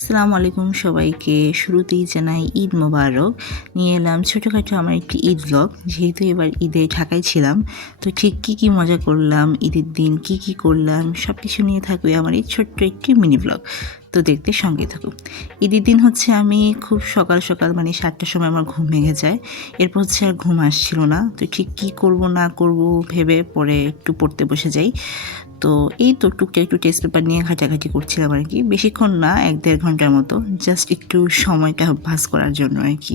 আসসালামু আলাইকুম সবাইকে। শুরুতেই জানাই ঈদ মোবারক। নিয়ে এলাম ছোটোখাটো আমার একটি ঈদ ব্লগ। যেহেতু এবার ঈদে ঢাকায় ছিলাম, তো ঠিক কী মজা করলাম, ঈদের দিন কী করলাম সব কিছু নিয়ে থাকবে আমার এই ছোট্ট একটি মিনি ব্লগ। তো দেখতে সঙ্গে থাকুক। ঈদের দিন হচ্ছে আমি খুব সকাল সকাল মানে 7টার সময় আমার ঘুম ভেঙে যায়। এরপর হচ্ছে আর ঘুম আসছিল না। তো ঠিক কী করব না করব ভেবে পরে একটু পড়তে বসে যাই। তো এই তো টুকটাক একটু টেস্ট পেপার নিয়ে ঘাটাঘাটি করছিলাম আর কি। বেশিক্ষণ না, 1-1.5 ঘন্টার মতো, জাস্ট একটু সময়টা পাস করার জন্য আর কি।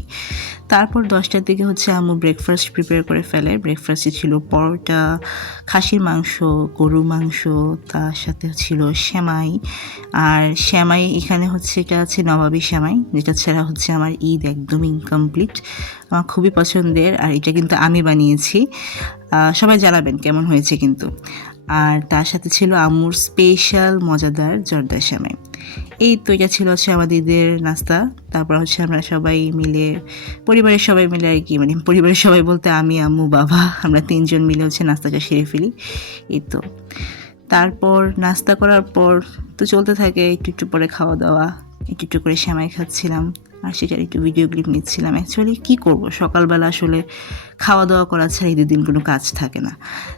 তারপর 10টার দিকে হচ্ছে আম্মু ব্রেকফাস্ট প্রিপেয়ার করে ফেলে। ব্রেকফাস্টে ছিল পরোটা, খাসির মাংস, গরুর মাংস, তার সাথে ছিল সেমাই। আর সেমাই এখানে হচ্ছে এটা আছে নবাবী সেমাই, যেটা ছাড়া হচ্ছে আমার ঈদ একদমই ইনকমপ্লিট। আমার খুবই পছন্দের, আর এটা কিন্তু আমি বানিয়েছি। সবাই জানাবেন কেমন হয়েছে কিন্তু। আর তার সাথে ছিল আম্মুর স্পেশাল মজাদার জর্দা সেমাই। এই তো এটা ছিল হচ্ছে আমাদের ঈদের নাস্তা। তারপর হচ্ছে আমরা সবাই মিলে, পরিবারের সবাই মিলে আর কি, মানে পরিবারের সবাই বলতে আমি, আম্মু, বাবা, আমরা 3 জন মিলে হচ্ছে নাস্তাটা সেরে ফেলি। এই তো তারপর নাস্তা করার পর তো চলতে থাকে, একটু পরে খাওয়া দাওয়া, একটু করে সেমাই খাচ্ছিলাম আর সেটার একটু ভিডিও ক্লিপ নিচ্ছিলাম। অ্যাকচুয়ালি কী করব, সকালবেলা আসলে খাওয়া দাওয়া করা ছাড়া ঈদের দিন কোনো কাজ থাকে না।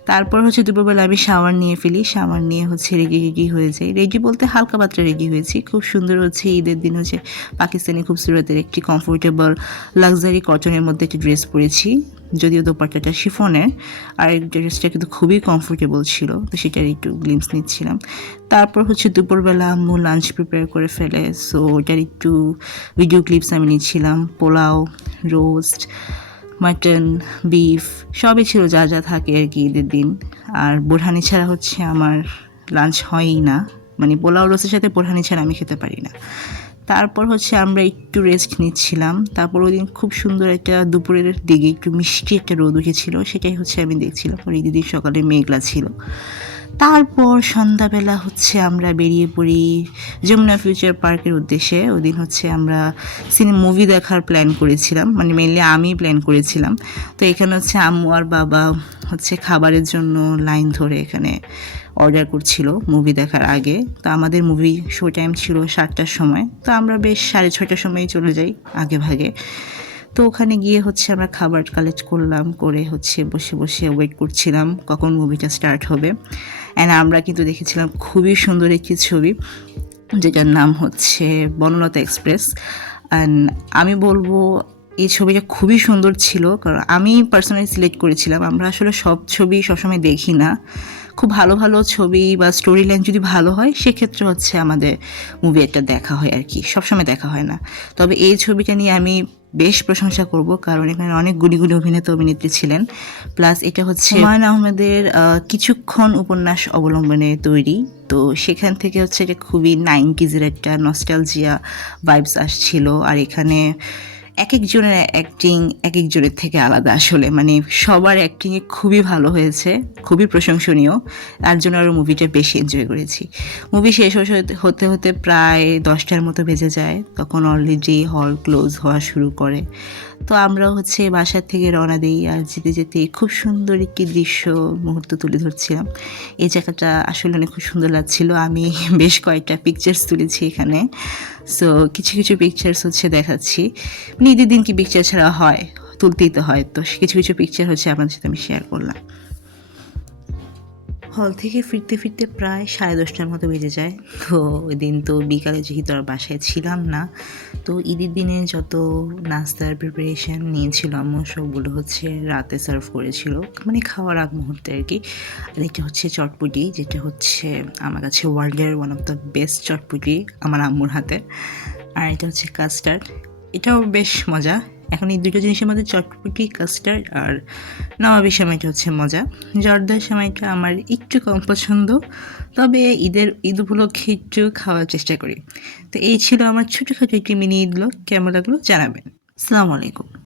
তারপর হচ্ছে দুপুরবেলা আমি শাওয়ার নিয়ে ফেলি। শাওয়ার নিয়ে হচ্ছে রেডি হয়ে যাই। রেডি বলতে হালকা পাতলা রেডি হয়েছি। খুব সুন্দর হচ্ছে ঈদের দিন হচ্ছে পাকিস্তানি খুবসুরতের একটি কমফোর্টেবল লাক্সারি কটনের মধ্যে একটি ড্রেস পরেছি। যদিও দোপাট্টাটা শিফনের, আর ড্রেসটা কিন্তু খুবই কমফোর্টেবল ছিল, তো সেটার একটু গ্লিমস নিচ্ছিলাম। তারপর হচ্ছে দুপুরবেলা আম্মু লাঞ্চ প্রিপেয়ার করে ফেলে, সো ওটার একটু ভিডিও ক্লিপস আমি নিচ্ছিলাম। পোলাও, রোস্ট, মাটন, বিফ সবই ছিল, যা থাকে আর কি ঈদের দিন। আর বোরহানি ছাড়া হচ্ছে আমার লাঞ্চ হয়ই না, মানে পোলাও রোস্টের সাথে বোরহানি ছাড়া আমি খেতে পারি না। তারপর হচ্ছে আমরা একটু রেস্ট নিচ্ছিলাম। তারপর ওই দিন খুব সুন্দর একটা দুপুরের দিকে একটু মিষ্টি একটা রোদ উঠেছিল, সেটাই হচ্ছে আমি দেখছিলাম। আর ঈদের দিন সকালে মেঘলা ছিল। তারপর সন্ধ্যাবেলা হচ্ছে আমরা বেরিয়ে পড়ি যমুনা ফিউচার পার্কের উদ্দেশ্যে। ওদিন হচ্ছে আমরা মুভি দেখার প্ল্যান করেছিলাম, মানে মেনলি আমি প্ল্যান করেছিলাম। তো এখানে হচ্ছে আম্মু আর বাবা হচ্ছে খাবারের জন্য লাইন ধরে এখানে অর্ডার করছিল মুভি দেখার আগে। তো আমাদের মুভি শো টাইম ছিল 7টার সময়, তো আমরা বেশ 6:30টার সময়ই চলে যাই আগে ভাগে। তো ওখানে গিয়ে হচ্ছে আমরা খাবার কালেক্ট করলাম, করে হচ্ছে বসে ওয়েট করছিলাম কখন মুভিটা স্টার্ট হবে। অ্যান্ড আমরা কিন্তু দেখেছিলাম খুবই সুন্দর একটি ছবি, যেটার নাম হচ্ছে বনলতা এক্সপ্রেস। অ্যান্ড আমি বলবো এই ছবিটা খুবই সুন্দর ছিল, কারণ আমি পার্সোনালি সিলেক্ট করেছিলাম। আমরা আসলে সব ছবি সবসময় দেখি না। খুব ভালো ছবি বা স্টোরি লাইন যদি ভালো হয়, সেক্ষেত্রে হচ্ছে আমাদের মুভি একটা দেখা হয় আর কি, সবসময় দেখা হয় না। তবে এই ছবিটা নিয়ে আমি বেশ প্রশংসা করব, কারণ এখানে অনেক গুণী অভিনেত্রী ছিলেন। প্লাস এটা হচ্ছে হুমায়ুন আহমেদের কিছুক্ষণ উপন্যাস অবলম্বনে তৈরি। তো সেখান থেকে হচ্ছে এটা খুবই 90s একটা নস্টালজিয়া ভাইবস আসছিল। আর এখানে এক একজনের অ্যাক্টিং এক একজনের থেকে আলাদা আসলে, মানে সবার অ্যাক্টিংয়ে খুবই ভালো হয়েছে, খুবই প্রশংসনীয়। তার জন্য আরও মুভিটা বেশি এনজয় করেছি। মুভি শেষ হতে প্রায় 10টার মতো বেজে যায়, তখন অলরেডি হল ক্লোজ হওয়া শুরু করে। তো আমরা হচ্ছে বাসার থেকে রওনা দিই, আর যেতে খুব সুন্দর একটি মুহূর্ত তুলে ধরছিলাম। এই জায়গাটা আসলে অনেক খুব সুন্দর লাগছিল। আমি বেশ কয়েকটা পিকচার্স তুলেছি এখানে। সো কিছু পিকচার্স হচ্ছে দেখাচ্ছি। মানে ঈদের দিন কি পিকচার ছাড়া হয়, তুলতেই তো হয়। তো কিছু পিকচার হচ্ছে আপনাদের সাথে আমি শেয়ার করলাম। হল থেকে ফিরতে প্রায় 10:30টার মতো বেজে যায়। তো ওই দিন তো বিকালে যেহেতু আর বাসায় ছিলাম না, তো ঈদের দিনে যত নাস্তার প্রিপারেশান নিয়েছিল আম্মু, সবগুলো হচ্ছে রাতে সার্ভ করেছিল, মানে খাওয়ার আগ মুহূর্তে আর কি। আর এটা হচ্ছে চটপটি, যেটা হচ্ছে আমার কাছে ওয়ার্ল্ডের ওয়ান অফ দ্য বেস্ট চটপটি আমার আম্মুর হাতে। আর এটা হচ্ছে কাস্টার্ড, এটাও বেশ মজা। এখন এই দুটো জিনিসের মধ্যে চটপটি, কাস্টার্ড আর নবাবী সেমাইটা হচ্ছে মজা। জর্দা সেমাইটা আমার একটু কম পছন্দ, তবে ঈদ উপলক্ষে একটু খাওয়ার চেষ্টা করি। তো এই ছিল আমার ছোটোখাটো একটি মিনি ঈদ ব্লগ। কেমন লাগলো জানাবেন। আসসালামু আলাইকুম।